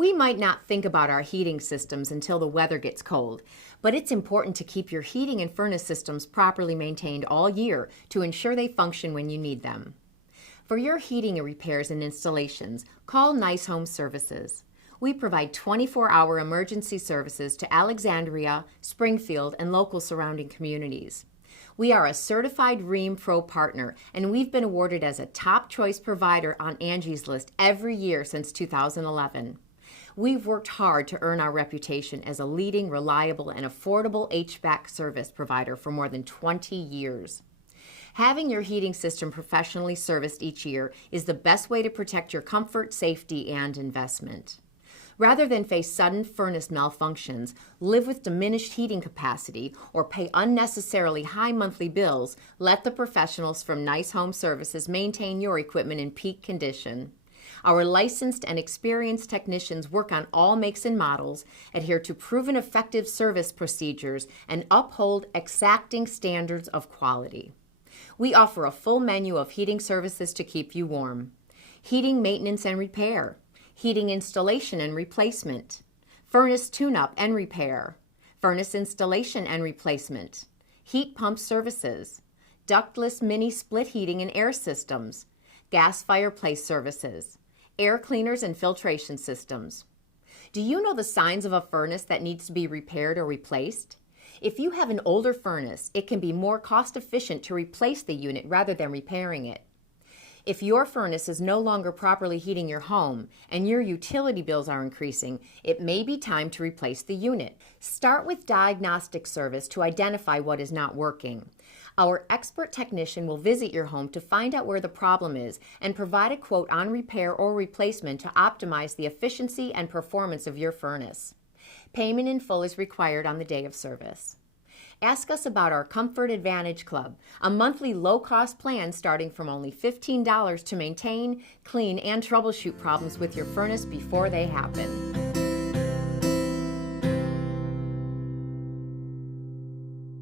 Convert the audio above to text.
We might not think about our heating systems until the weather gets cold, but it's important to keep your heating and furnace systems properly maintained all year to ensure they function when you need them. For your heating repairs and installations, call Nice Home Services. We provide 24-hour emergency services to Alexandria, Springfield, and local surrounding communities. We are a certified Rheem Pro partner, and we've been awarded as a top choice provider on Angie's List every year since 2011. We've worked hard to earn our reputation as a leading, reliable, and affordable HVAC service provider for more than 20 years. Having your heating system professionally serviced each year is the best way to protect your comfort, safety, and investment. Rather than face sudden furnace malfunctions, live with diminished heating capacity, or pay unnecessarily high monthly bills, let the professionals from Nice Home Services maintain your equipment in peak condition. Our licensed and experienced technicians work on all makes and models, adhere to proven effective service procedures, and uphold exacting standards of quality. We offer a full menu of heating services to keep you warm. Heating maintenance and repair, heating installation and replacement, furnace tune-up and repair, furnace installation and replacement, heat pump services, ductless mini split heating and air systems, gas fireplace services, air cleaners and filtration systems. Do you know the signs of a furnace that needs to be repaired or replaced? If you have an older furnace, it can be more cost efficient to replace the unit rather than repairing it. If your furnace is no longer properly heating your home and your utility bills are increasing, it may be time to replace the unit. Start with diagnostic service to identify what is not working. Our expert technician will visit your home to find out where the problem is and provide a quote on repair or replacement to optimize the efficiency and performance of your furnace. Payment in full is required on the day of service. Ask us about our Comfort Advantage Club, a monthly low-cost plan starting from only $15 to maintain, clean, and troubleshoot problems with your furnace before they happen.